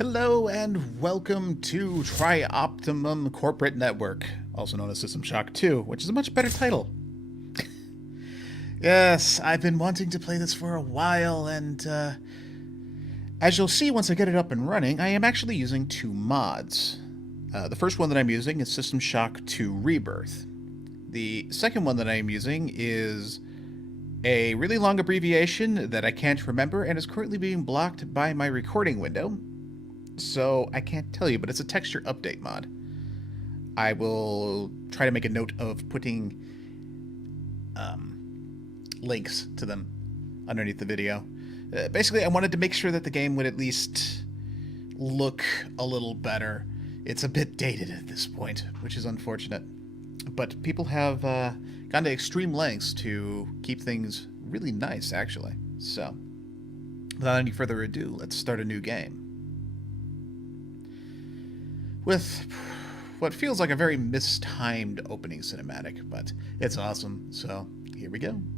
Hello and welcome to Tri-Optimum Corporate Network, also known as System Shock 2, which is a much better title. Yes, I've been wanting to play this for a while, and as you'll see once I get it up and running, I am actually using two mods. The first one that I'm using is System Shock 2 Rebirth. The second one that I am using is a really long abbreviation that I can't remember and is currently being blocked by my recording window. So I can't tell you, but it's a texture update mod. I will try to make a note of putting links to them underneath the video. Basically, I wanted to make sure that the game would at least look a little better. It's a bit dated at this point, which is unfortunate. But people have gone to extreme lengths to keep things really nice, actually. So, without any further ado, let's start a new game. With what feels like a very mistimed opening cinematic, but it's awesome, so here we go. I'm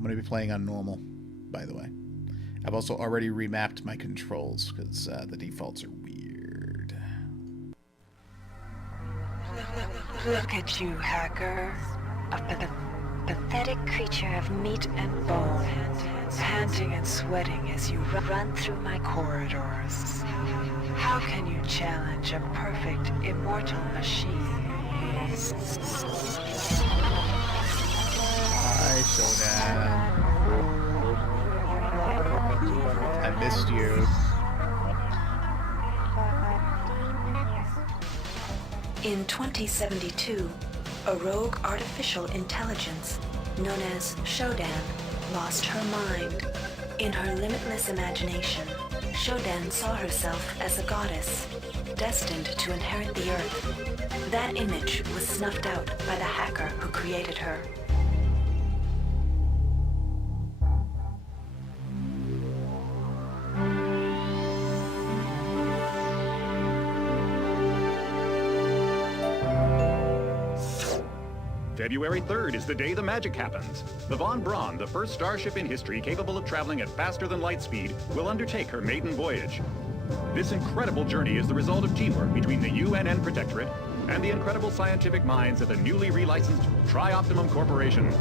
going to be playing on normal, by the way. I've also already remapped my controls, because the defaults are weird. Look at you, hacker. A pathetic creature of meat and bone, panting and sweating as you run through my corridors. How can you challenge a perfect, immortal machine? Hi, Shodan. I missed you. In 2072, a rogue artificial intelligence known as Shodan lost her mind. In her limitless imagination, Shodan saw herself as a goddess, destined to inherit the earth. That image was snuffed out by the hacker who created her. February 3rd is the day the magic happens. The Von Braun, the first starship in history capable of traveling at faster than light speed, will undertake her maiden voyage. This incredible journey is the result of teamwork between the UNN Protectorate and the incredible scientific minds at the newly relicensed Tri-Optimum Corporation.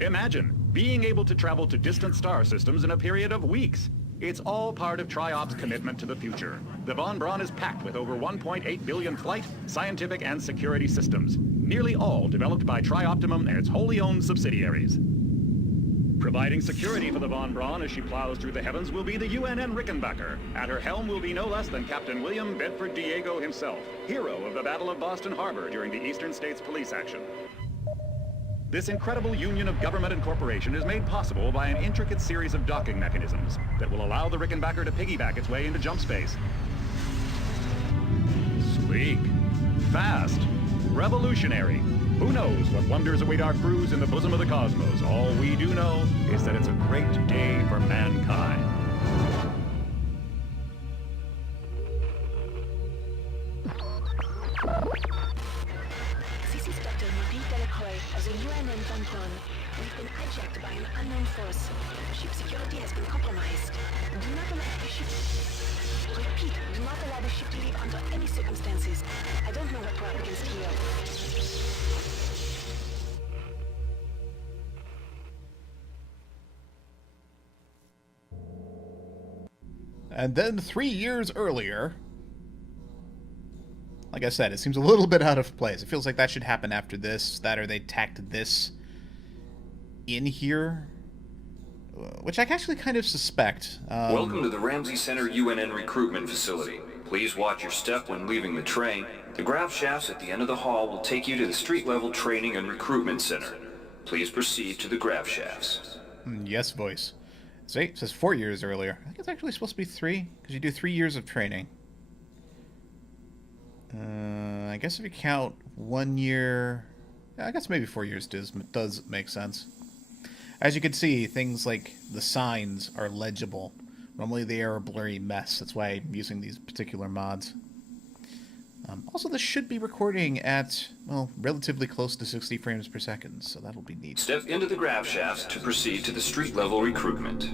Imagine being able to travel to distant star systems in a period of weeks. It's all part of Tri-Op's commitment to the future. The Von Braun is packed with over 1.8 billion flight, scientific, and security systems, nearly all developed by Tri-Optimum and its wholly owned subsidiaries. Providing security for the Von Braun as she plows through the heavens will be the UNN Rickenbacker. At her helm will be no less than Captain William Bedford Diego himself, hero of the Battle of Boston Harbor during the Eastern States Police action. This incredible union of government and corporation is made possible by an intricate series of docking mechanisms that will allow the Rickenbacker to piggyback its way into jump space. Sleek, fast, revolutionary. Who knows what wonders await our crews in the bosom of the cosmos? All we do know is that it's a great day for mankind. This is Dr. Marie Delacroix of the UNN Von Braun. We've been hijacked by an unknown force. Ship security has been compromised. Do not allow the ship... Repeat, do not allow the ship to leave under any circumstances. I don't know what we're up against here. And then 3 years earlier, like I said, it seems a little bit out of place. It feels like that should happen after this, that or they tacked this in here, which I actually kind of suspect. Welcome to the Ramsey Center UNN recruitment facility. Please watch your step when leaving the train. The grav shafts at the end of the hall will take you to the street-level training and recruitment center. Please proceed to the grav shafts. Yes, voice. See, it says 4 years earlier. I think it's actually supposed to be 3, because you do 3 years of training. I guess if you count 1 year... Yeah, I guess maybe 4 years does make sense. As you can see, things like the signs are legible. Normally they are a blurry mess. That's why I'm using these particular mods. Also, this should be recording at, well, relatively close to 60 frames per second, so that'll be neat. Step into the grav shafts to proceed to the street-level recruitment.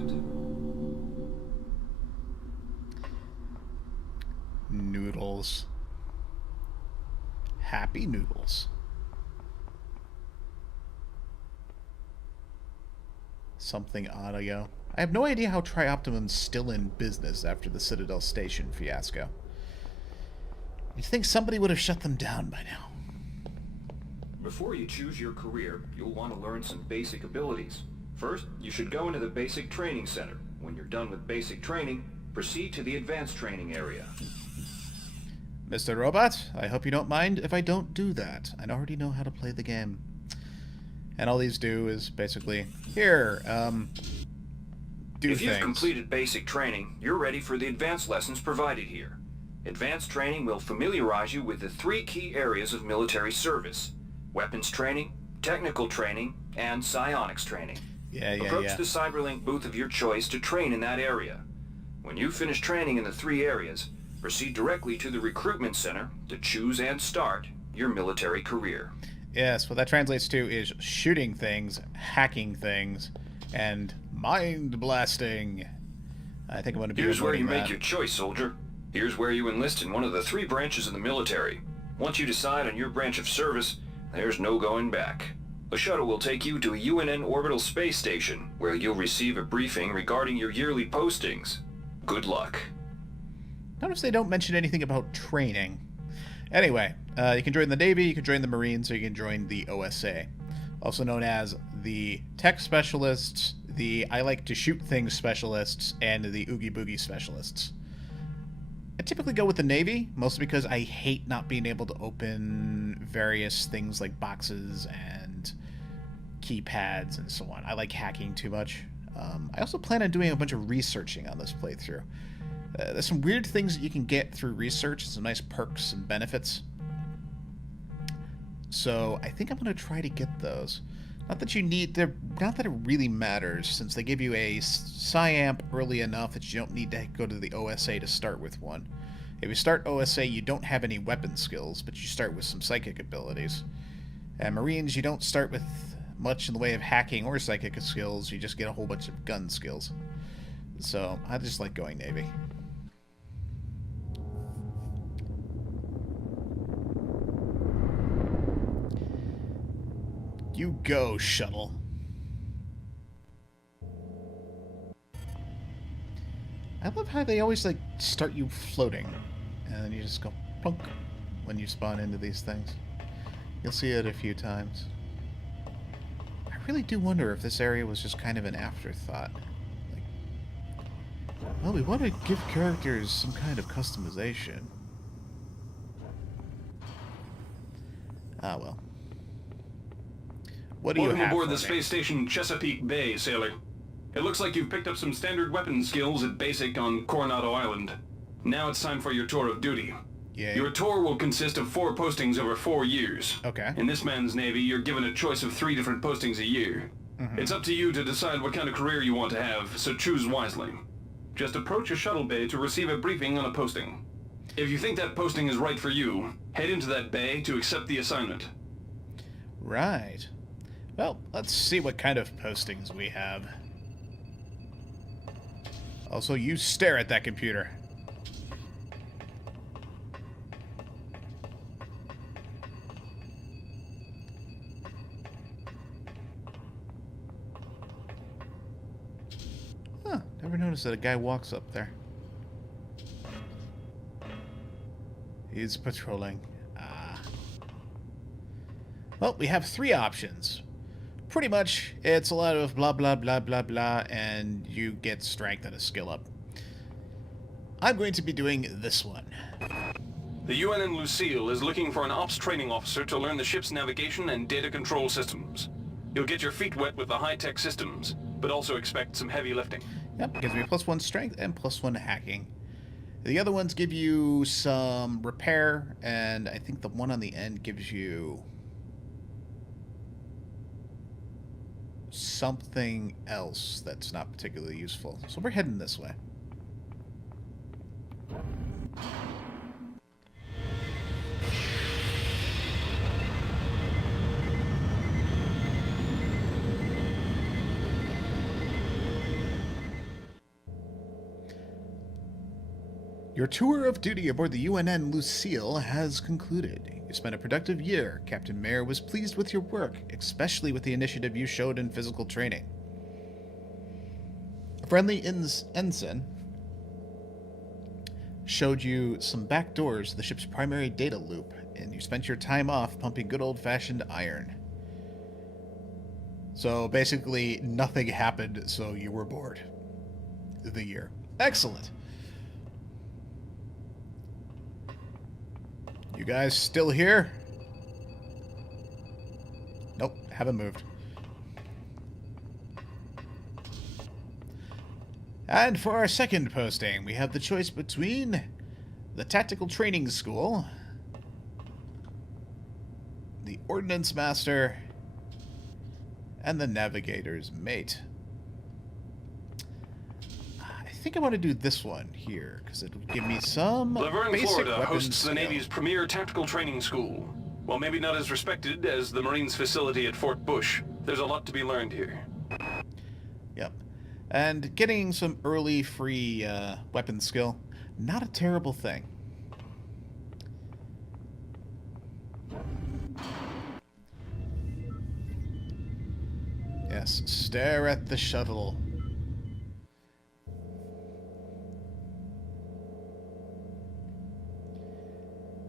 noodles. Happy noodles. Something audio. I have no idea how Trioptimum's still in business after the Citadel Station fiasco. You'd think somebody would have shut them down by now. Before you choose your career, you'll want to learn some basic abilities. First, you should go into the Basic Training Center. When you're done with basic training, proceed to the Advanced Training area. Mr. Robot, I hope you don't mind if I don't do that. I already know how to play the game. And all these do is basically, here, do If you've things. completed basic training, you're ready for the advanced lessons provided here. Advanced training will familiarize you with the 3 key areas of military service: weapons training, technical training, and psionics training. Approach the Cyberlink booth of your choice to train in that area. When you finish training in the 3 areas, proceed directly to the recruitment center to choose and start your military career. Yes, what that translates to is shooting things, hacking things, and mind blasting. I think I'm going to be Here's where you avoiding make that. your choice, soldier. Here's where you enlist in one of the 3 branches of the military. Once you decide on your branch of service, there's no going back. A shuttle will take you to a UNN orbital space station, where you'll receive a briefing regarding your yearly postings. Good luck. Notice they don't mention anything about training. Anyway, you can join the Navy, you can join the Marines, or you can join the OSA. Also known as the Tech Specialists, the I Like to Shoot Things Specialists, and the Oogie Boogie Specialists. I typically go with the Navy, mostly because I hate not being able to open various things like boxes and keypads and so on. I like hacking too much. I also plan on doing a bunch of researching on this playthrough. There's some weird things that you can get through research, some nice perks and benefits. So I think I'm going to try to get those. Not that you need, not that it really matters, since they give you a PsyAmp early enough that you don't need to go to the OSA to start with one. If you start OSA, you don't have any weapon skills, but you start with some psychic abilities. And Marines, you don't start with much in the way of hacking or psychic skills, you just get a whole bunch of gun skills. So I just like going Navy. You go, shuttle. I love how they always, like, start you floating, and then you just go plunk when you spawn into these things. You'll see it a few times. I really do wonder if this area was just kind of an afterthought. Like, well, we want to give characters some kind of customization. Ah, well. What do you Welcome have aboard for the me? space station Chesapeake Bay, sailor. It looks like you've picked up some standard weapon skills at basic on Coronado Island. Now it's time for your tour of duty. Yay. Your tour will consist of 4 postings over 4 years. Okay. In this man's Navy, you're given a choice of 3 different postings a year. It's up to you to decide what kind of career you want to have, so choose wisely. Just approach a shuttle bay to receive a briefing on a posting. If you think that posting is right for you, head into that bay to accept the assignment. Right. Well, let's see what kind of postings we have. Also, you stare at that computer. Huh, never noticed that a guy walks up there. He's patrolling. Ah. Well, we have 3 options. Pretty much, it's a lot of blah blah blah blah blah, and you get strength and a skill up. I'm going to be doing this one. The UNN Lucille is looking for an ops training officer to learn the ship's navigation and data control systems. You'll get your feet wet with the high-tech systems, but also expect some heavy lifting. Yep, gives me +1 strength and +1 hacking. The other ones give you some repair, and I think the one on the end gives you something else that's not particularly useful. So we're heading this way. Your tour of duty aboard the UNN Lucille has concluded. You spent a productive year. Captain Mayer was pleased with your work, especially with the initiative you showed in physical training. A friendly ensign showed you some back doors to the ship's primary data loop, and you spent your time off pumping good old-fashioned iron. So basically, nothing happened, so you were bored. The year. Excellent. You guys still here? Nope, haven't moved. And for our second posting, we have the choice between the Tactical Training School, the Ordnance Master, and the Navigator's Mate. I think I want to do this one here, because it'll give me some Laverne, basic Florida weapons hosts the skill. Navy's premier tactical training school. While maybe not as respected as the Marines' facility at Fort Bush, there's a lot to be learned here. Yep. And getting some early free weapon skill, not a terrible thing. Yes, stare at the shuttle.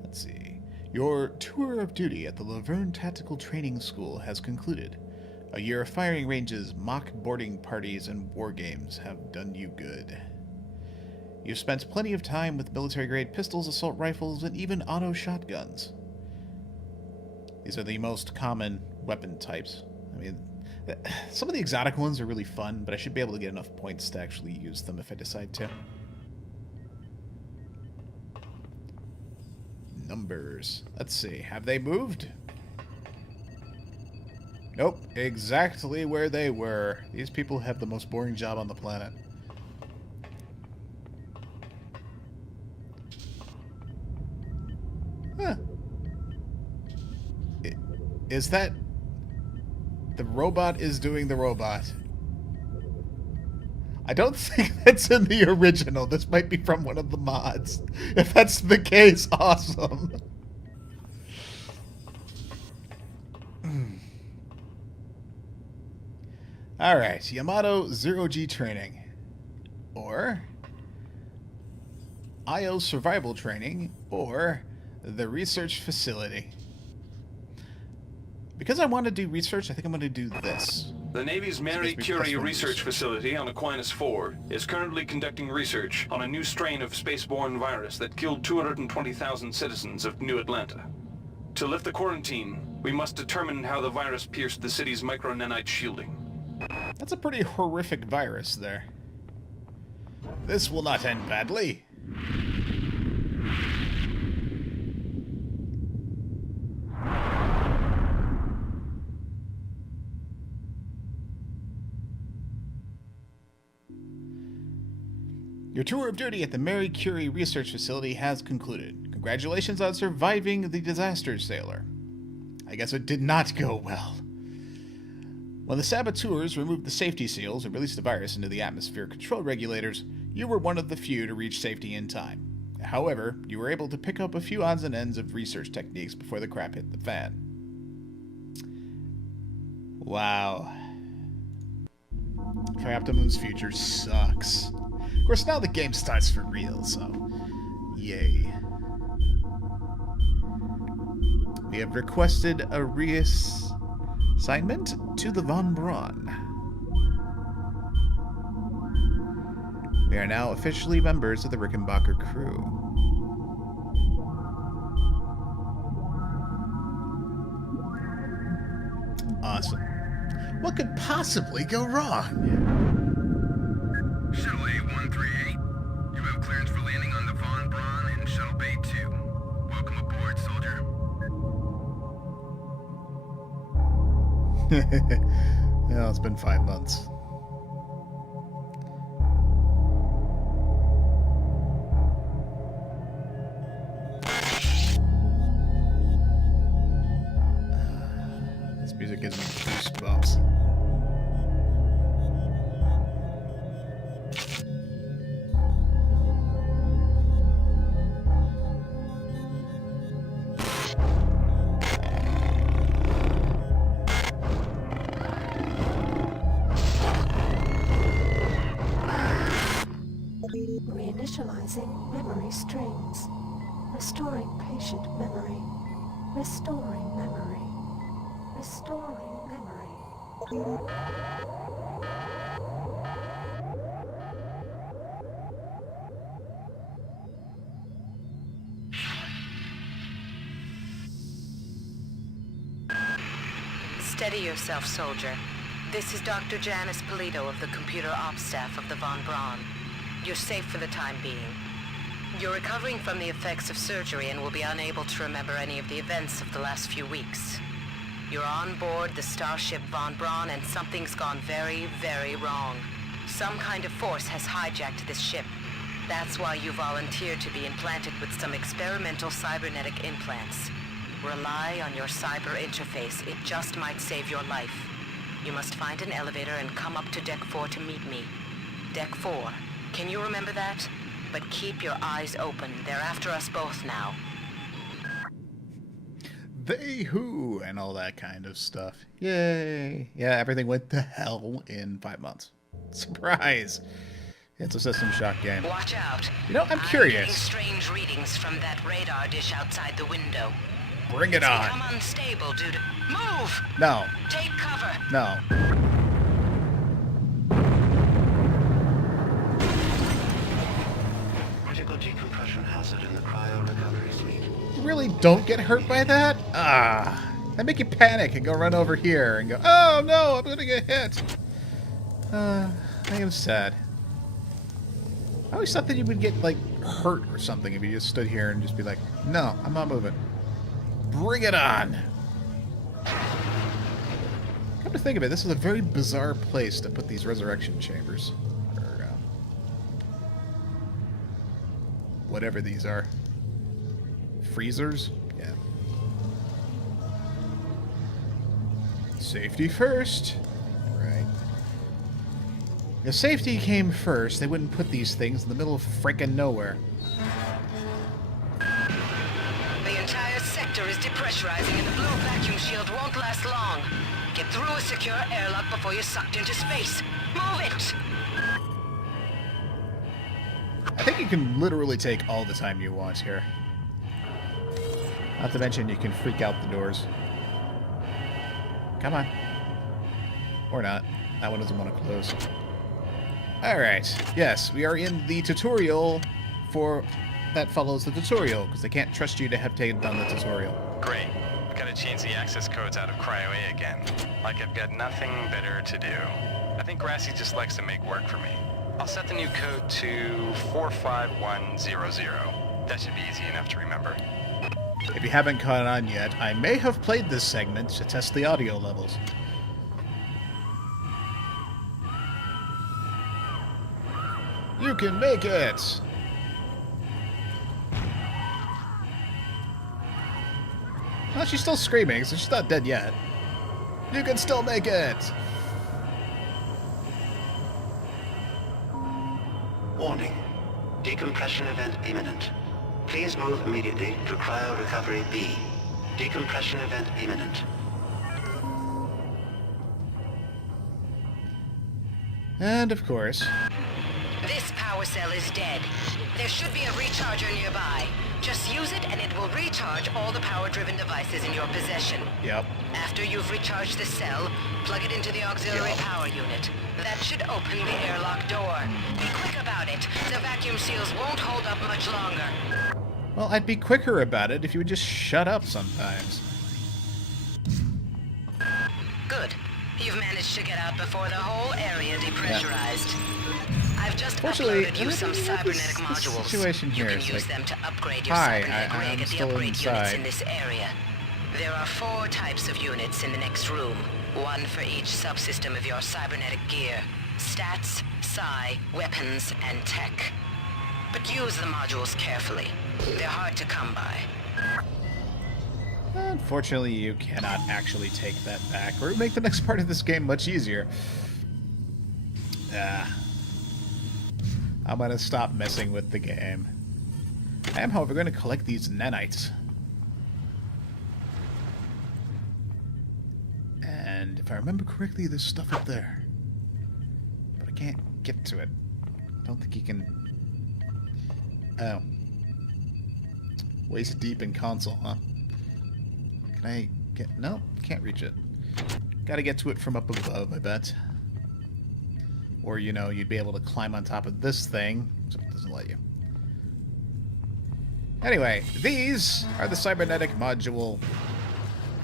Let's see. Your tour of duty at the Laverne Tactical Training School has concluded. A year of firing ranges, mock boarding parties, and war games have done you good. You've spent plenty of time with military-grade pistols, assault rifles, and even auto shotguns. These are the most common weapon types. I mean, some of the exotic ones are really fun, but I should be able to get enough points to actually use them if I decide to. Numbers. Let's see. Have they moved? Nope. Exactly where they were. These people have the most boring job on the planet. Huh. Is that... The robot is doing the robot. I don't think that's in the original. This might be from one of the mods. If that's the case, awesome. Alright, Yamato Zero-G Training. Or IO Survival Training. Or the Research Facility. Because I want to do research, I think I'm going to do this. The Navy's Marie Curie Research Facility on Aquinas 4 is currently conducting research on a new strain of spaceborne virus that killed 220,000 citizens of New Atlanta. To lift the quarantine, we must determine how the virus pierced the city's micronanite shielding. That's a pretty horrific virus there. This will not end badly. Your tour of duty at the Marie Curie Research Facility has concluded. Congratulations on surviving the disaster, sailor. I guess it did not go well. When the saboteurs removed the safety seals and released the virus into the atmosphere control regulators, you were one of the few to reach safety in time. However, you were able to pick up a few odds and ends of research techniques before the crap hit the fan. Wow. Trioptimon's future sucks. Of course, now the game starts for real, so yay. We have requested a reassignment to the Von Braun. We are now officially members of the Rickenbacker crew. Awesome. What could possibly go wrong? Shuttle A-138, you have clearance for landing on the Von Braun in Shuttle Bay 2. Welcome aboard, soldier. Well, it's been 5 months. This music gives me goosebumps. Reinitializing memory strings. Restoring patient memory. Restoring memory. Restoring memory. Steady yourself, soldier. This is Dr. Janice Polito of the Computer Ops staff of the Von Braun. You're safe for the time being. You're recovering from the effects of surgery and will be unable to remember any of the events of the last few weeks. You're on board the starship Von Braun and something's gone very, very wrong. Some kind of force has hijacked this ship. That's why you volunteered to be implanted with some experimental cybernetic implants. Rely on your cyber interface. It just might save your life. You must find an elevator and come up to Deck 4 to meet me. Deck 4. Can you remember that? But keep your eyes open. They're after us both now. They who and all that kind of stuff. Yay. Yeah, everything went to hell in 5 months. Surprise. It's a System Shock game. Watch out. You know, I'm getting curious. strange readings from that radar dish outside the window. Bring it on. Become unstable due to... Move! No. Take cover. No. Critical decompression hazard in the cryo recovery suite. You really don't get hurt by that? Ah. That make you panic and go run over here and go, oh no, I'm gonna get hit. I am sad. I always thought that you would get, like, hurt or something if you just stood here and just be like, no, I'm not moving. Bring it on! Come to think of it, this is a very bizarre place to put these resurrection chambers. Or, whatever these are. Freezers? Yeah. Safety first. Right. If safety came first, they wouldn't put these things in the middle of frickin' nowhere. The entire sector is depressurizing and the blue vacuum shield won't last long. Get through a secure airlock before you're sucked into space. Move it! I think you can literally take all the time you want here. Not to mention you can freak out the doors. Come on. Or not. That one doesn't want to close. Alright. Yes, we are in the tutorial for... that follows the tutorial, because they can't trust you to have taken down the tutorial. Great. I've got to change the access codes out of Cryo A again. Like I've got nothing better to do. I think Grassy just likes to make work for me. I'll set the new code to 45100. That should be easy enough to remember. If you haven't caught on yet, I may have played this segment to test the audio levels. You can make it! Well, she's still screaming, so she's not dead yet. You can still make it! Warning. Decompression event imminent. Please move immediately to cryo recovery B. Decompression event imminent. And of course... This power cell is dead. There should be a recharger nearby. Just use it and it will recharge all the power-driven devices in your possession. Yep. After you've recharged the cell, plug it into the auxiliary power unit. That should open the airlock door. Be quick about it. The vacuum seals won't hold up much longer. Well, I'd be quicker about it if you would just shut up sometimes. Good. You've managed to get out before the whole area depressurized. I've just Fortunately, uploaded you some cybernetic modules. Situation here You can is use like, them to upgrade your hi, cybernetic I'm rig at the still upgrade units inside. in this area. There are 4 types of units in the next room. 1 for each subsystem of your cybernetic gear. Stats, psi, weapons, and tech. But use the modules carefully. They're hard to come by. Unfortunately, you cannot actually take that back, or make the next part of this game much easier. I'm gonna stop messing with the game. I am, however, going to collect these nanites. And if I remember correctly, there's stuff up there. But I can't get to it. I don't think you can Oh. Waist deep in console, huh? Can I get... No, can't reach it. Gotta get to it from up above, I bet. Or, you know, you'd be able to climb on top of this thing, except it doesn't let you. Anyway, these are the cybernetic module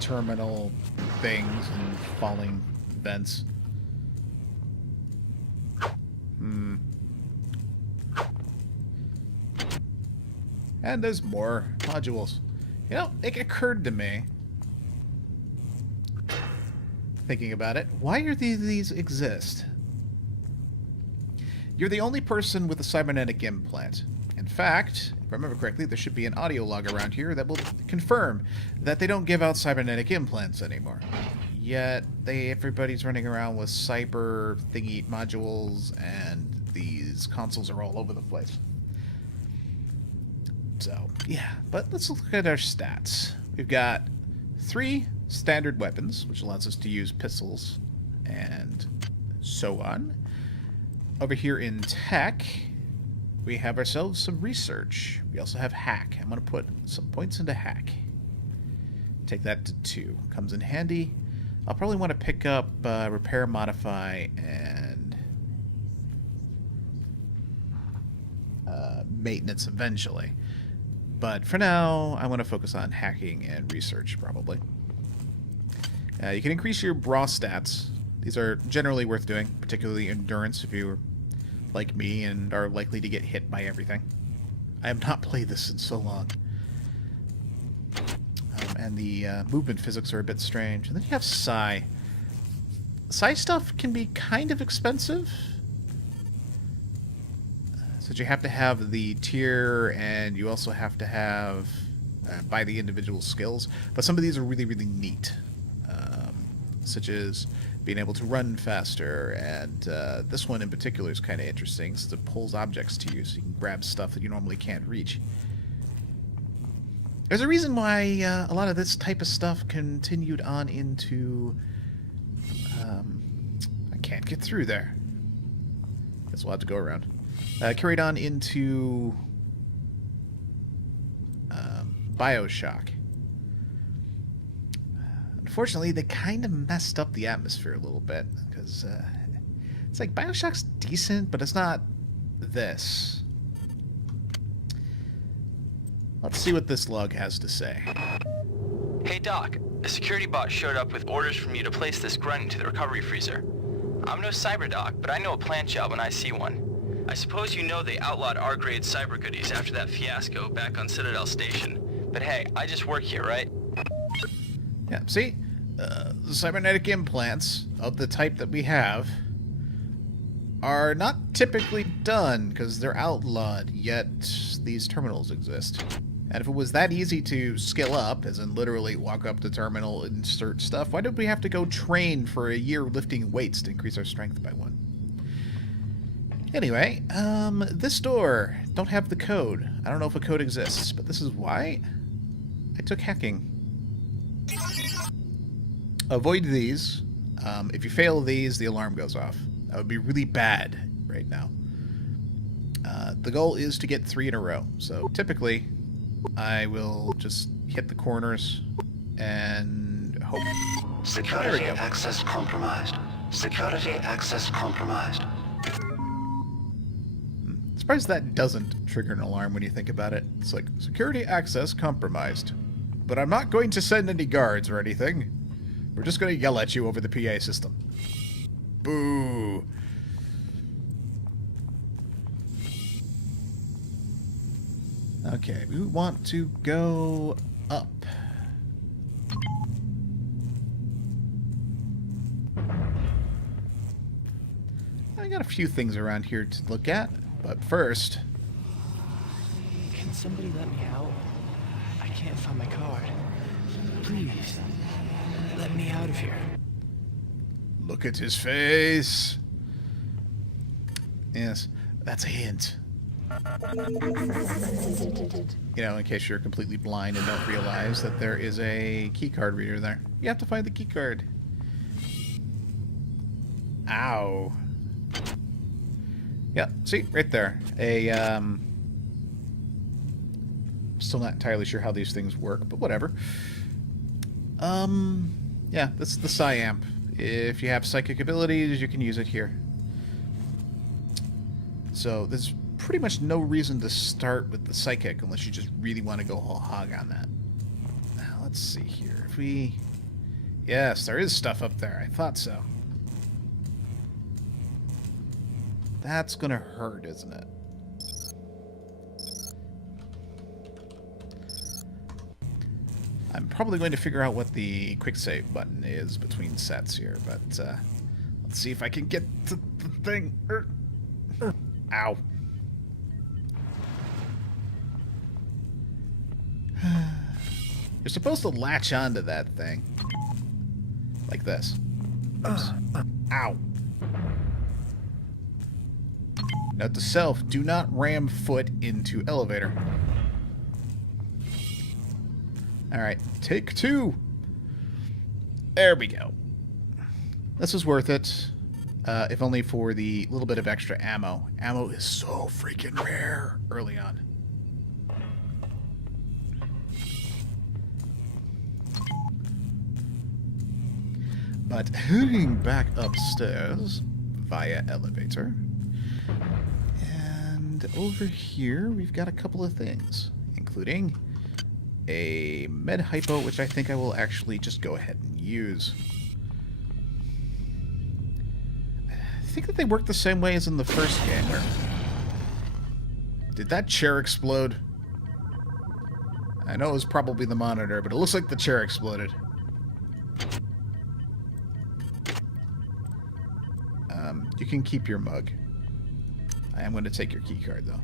terminal things and falling vents. And there's more modules. You know, it occurred to me, thinking about it, why do these exist? You're the only person with a cybernetic implant. In fact, if I remember correctly, there should be an audio log around here that will confirm that they don't give out cybernetic implants anymore. Yet, everybody's running around with cyber thingy modules, and these consoles are all over the place. So, yeah, but let's look at our stats. We've got 3 standard weapons, which allows us to use pistols and so on. Over here in tech, we have ourselves some research. We also have hack. I'm going to put some points into hack. Take that to 2. Comes in handy. I'll probably want to pick up repair, modify, and maintenance eventually. But for now, I want to focus on hacking and research, probably. You can increase your braw stats. These are generally worth doing, particularly endurance if you're like me and are likely to get hit by everything. I have not played this in so long. And the movement physics are a bit strange. And then you have psi. Psi stuff can be kind of expensive. So you have to have the tier, and you also have to have buy the individual skills. But some of these are really, really neat, such as being able to run faster. And this one in particular is kind of interesting, since it pulls objects to you, so you can grab stuff that you normally can't reach. There's a reason why a lot of this type of stuff continued on into... I can't get through there. Guess we'll have to go around. Carried on into Bioshock. Unfortunately, they kind of messed up the atmosphere a little bit, because it's like Bioshock's decent, but it's not this. Let's see what this log has to say. Hey Doc, a security bot showed up with orders from you to place this grunt into the recovery freezer. I'm no cyber doc, but I know a plant job when I see one. I suppose you know they outlawed R-grade cyber goodies after that fiasco back on Citadel Station. But hey, I just work here, right? Yeah, see? The cybernetic implants of the type that we have are not typically done because they're outlawed, yet these terminals exist. And if it was that easy to skill up, as in literally walk up to terminal, insert stuff, why did we have to go train for a year lifting weights to increase our strength by 1? Anyway, this door, don't have the code. I don't know if a code exists, but this is why I took hacking. Avoid these. If you fail these, the alarm goes off. That would be really bad right now. The goal is to get 3 in a row. So typically, I will just hit the corners and hope. Security access compromised. Security access compromised. Surprised that doesn't trigger an alarm when you think about it. It's like, security access compromised. But I'm not going to send any guards or anything. We're just going to yell at you over the PA system. Boo. Okay, we want to go up. I got a few things around here to look at, but first... Can somebody let me out? I can't find my card. Please, let me out of here. Look at his face. Yes, that's a hint. You know, in case you're completely blind and don't realize that there is a keycard reader there. You have to find the keycard. Ow. Yeah, see, right there. A Still not entirely sure how these things work, but whatever. Yeah, that's the Psy-Amp. If you have psychic abilities, you can use it here. So there's pretty much no reason to start with the psychic unless you just really want to go whole hog on that. Now, let's see here. If we... Yes, there is stuff up there. I thought so. That's gonna hurt, isn't it? I'm probably going to figure out what the quick save button is between sets here, but let's see if I can get to the thing. Ow. You're supposed to latch onto that thing. Like this. Oops. Ow. Note to self, do not ram foot into elevator. Alright, take 2. There we go. This was worth it, if only for the little bit of extra ammo. Ammo is so freaking rare early on. But heading back upstairs via elevator. And over here, we've got a couple of things, including a med hypo, which I think I will actually just go ahead and use. I think that they work the same way as in the first game. Did that chair explode? I know it was probably the monitor, but it looks like the chair exploded. You can keep your mug. I am going to take your key card, though.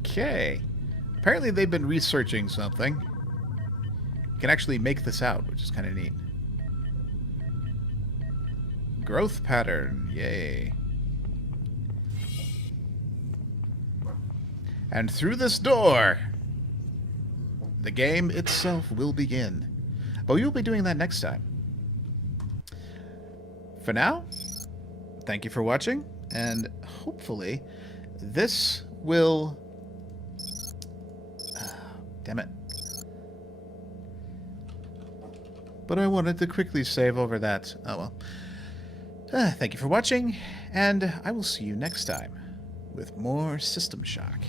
Okay. Apparently they've been researching something. You can actually make this out, which is kind of neat. Growth pattern. Yay. And through this door, the game itself will begin. But we will be doing that next time. For now, thank you for watching, and hopefully this will... damn it. But I wanted to quickly save over that. Oh well. Thank you for watching, and I will see you next time with more System Shock.